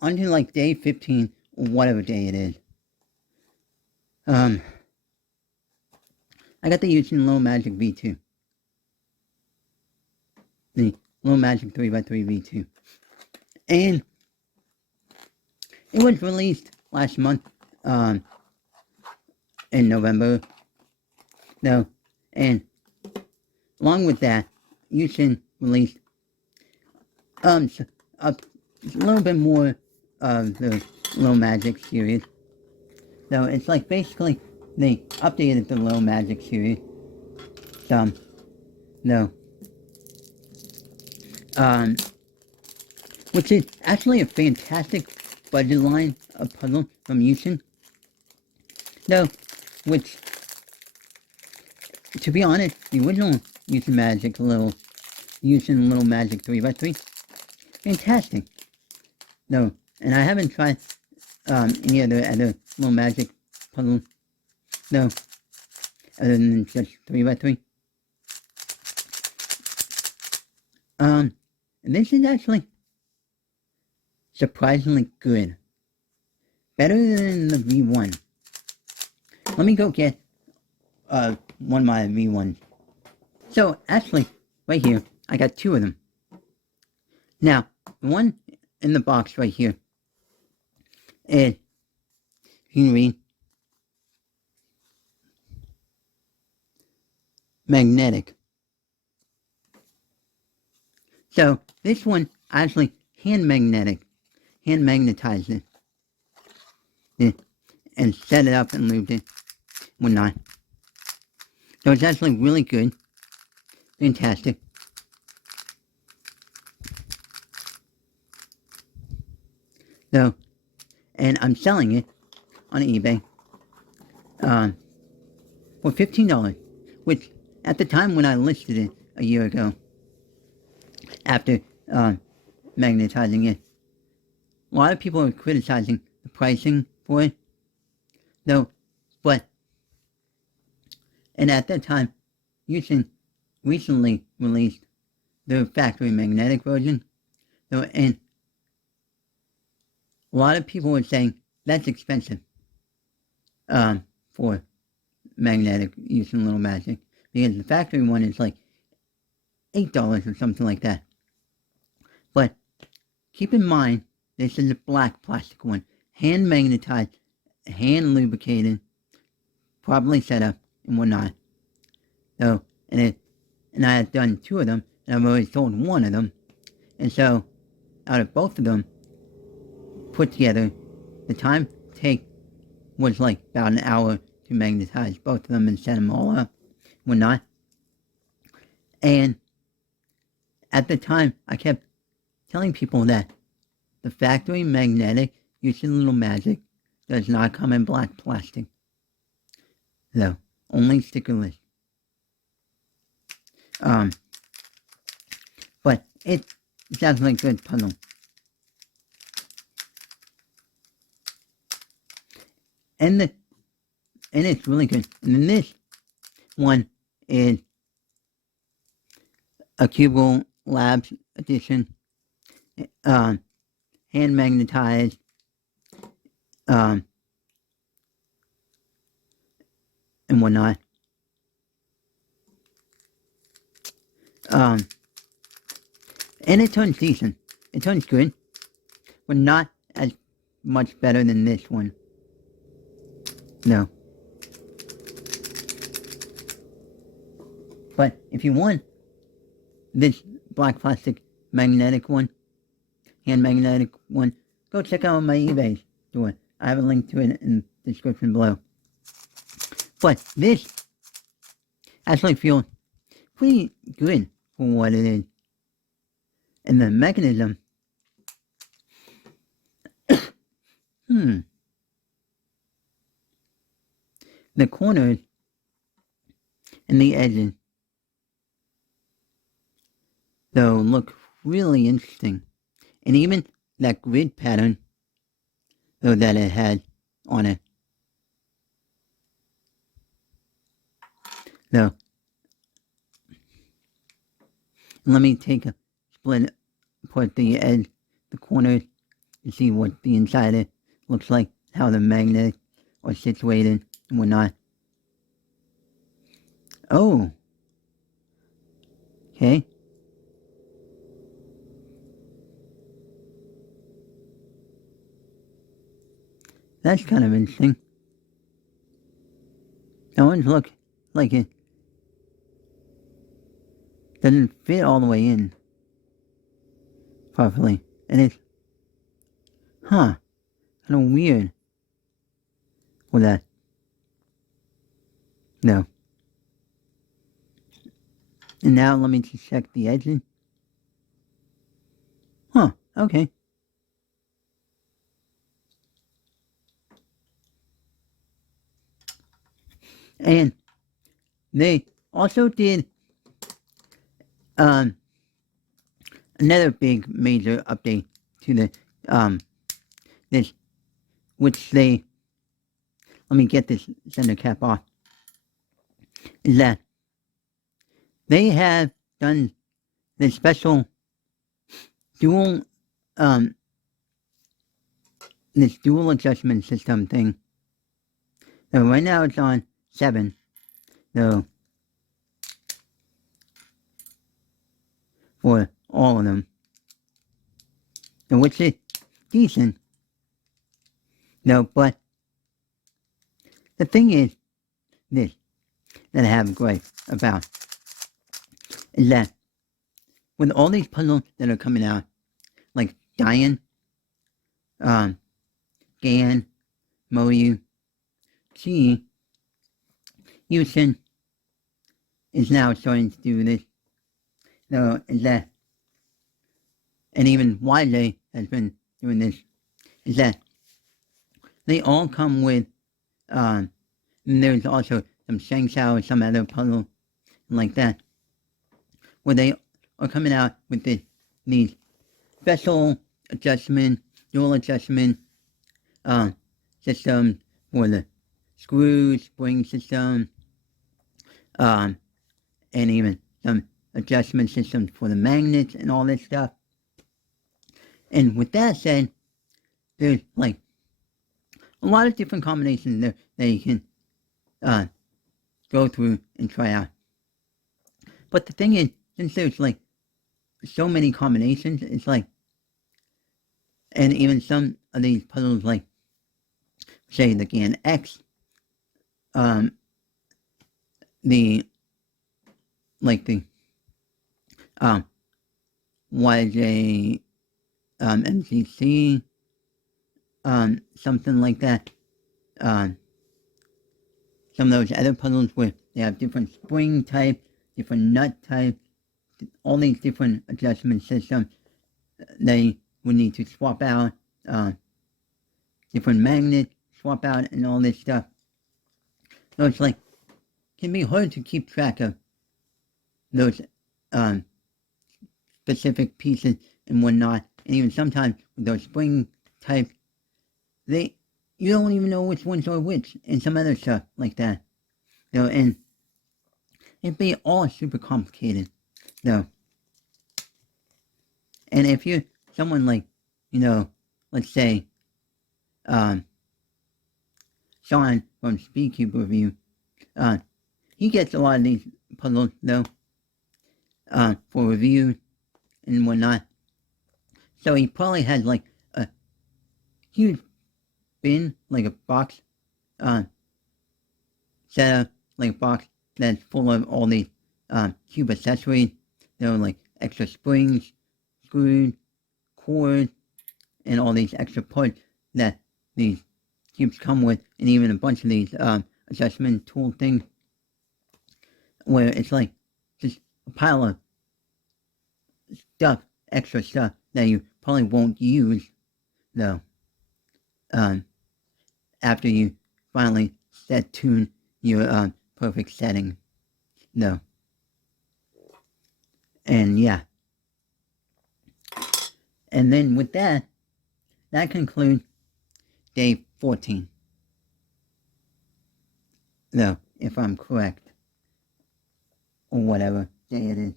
onto like day 15 or whatever day it is. I got the Yushin Low Magic V2. The Low Magic 3x3 V2. And it was released last month, in November. No, and along with that, Yushin released a little bit more of the Low Magic series. So it's like basically they updated the Low Magic series. No. Which is actually a fantastic budget line of puzzle from Yushin. No, which, to be honest, the original Yushin Little Magic 3x3, fantastic. No, and I haven't tried any other Little Magic puzzle. No, other than just 3x3. And this is actually surprisingly good. Better than the V1. Let me go get one of my V1s. So actually, right here, I got two of them. Now, the one in the box right here is, you can read, magnetic. So this one actually hand magnetized it, and set it up and moved it, whatnot. So it's actually really good, fantastic. So, and I'm selling it on eBay for $15, which at the time when I listed it a year ago, after magnetizing it, a lot of people are criticizing the pricing for it. No, but, and at that time, Yushin recently released the factory magnetic version. So, and a lot of people were saying that's expensive for magnetic Yushin Little Magic, because the factory one is like $8 or something like that. But keep in mind, this is a black plastic one, hand magnetized, hand lubricated, properly set up, and whatnot. So, and I had done two of them, and I've already sold one of them. And so, out of both of them put together, the time take was like about an hour to magnetize both of them and set them all up, whatnot. And at the time, I kept telling people that the factory magnetic Yushin Little Magic does not come in black plastic. So, only stickerless. But it sounds like a good puzzle. And it's really good. And then this one is a Cubicle Labs edition, hand magnetized, and whatnot. And it turns decent. It turns good, but not as much better than this one. No. But if you want this black plastic magnetic one, hand magnetic one, go check out my eBay store. I have a link to it in the description below. But this actually feels pretty good for what it is. And the mechanism, the corners and the edges, though, look really interesting. And even that grid pattern, though, that it had on it. So, let me take a split, put the edge, the corners, to see what the inside of it looks like, how the magnets are situated and whatnot. Oh, okay. That's kind of interesting. That one's look like it doesn't fit all the way in properly. And it's, kind of weird with that. No. And now let me just check the edges. Okay. And they also did another big major update to the this, which they, let me get this center cap off, is that they have done this special dual this dual adjustment system thing. So right now it's on 7. So for all of them. So which is decent. No, but the thing is this that I have a gripe about is that with all these puzzles that are coming out, like Diane, Gan, Moyu, Chi, Houston is now starting to do this. So is that, and even YJ has been doing this, is that they all come with, and there's also some Shangshao, some other puzzle like that, where they are coming out with these special adjustment, dual adjustment system for the screw, spring system, and even some adjustment systems for the magnets and all this stuff. And with that said, there's like a lot of different combinations there that you can go through and try out. But the thing is, since there's like so many combinations, it's like, and even some of these puzzles, like say the GAN X, the YJ MCC, something like that. Some of those other puzzles where they have different spring type, different nut type, all these different adjustment systems. They would need to swap out different magnets, swap out, and all this stuff. So it's like, can be hard to keep track of those specific pieces and whatnot. And even sometimes with those spring types, you don't even know which ones are which, and some other stuff like that. So, and it'd be all super complicated. So, and if you're someone like, let's say, Sean from Speedcube Review, he gets a lot of these puzzles though, for review and whatnot. So he probably has like a huge bin, like a box, set up, like a box that's full of all these cube accessories, like extra springs, screws, cords, and all these extra parts that these cubes come with, and even a bunch of these adjustment tool things, where it's like just a pile of stuff, extra stuff that you probably won't use, though, after you finally tune your perfect setting, though. And yeah. And then with that concludes day 14. Though, if I'm correct, or whatever day it is.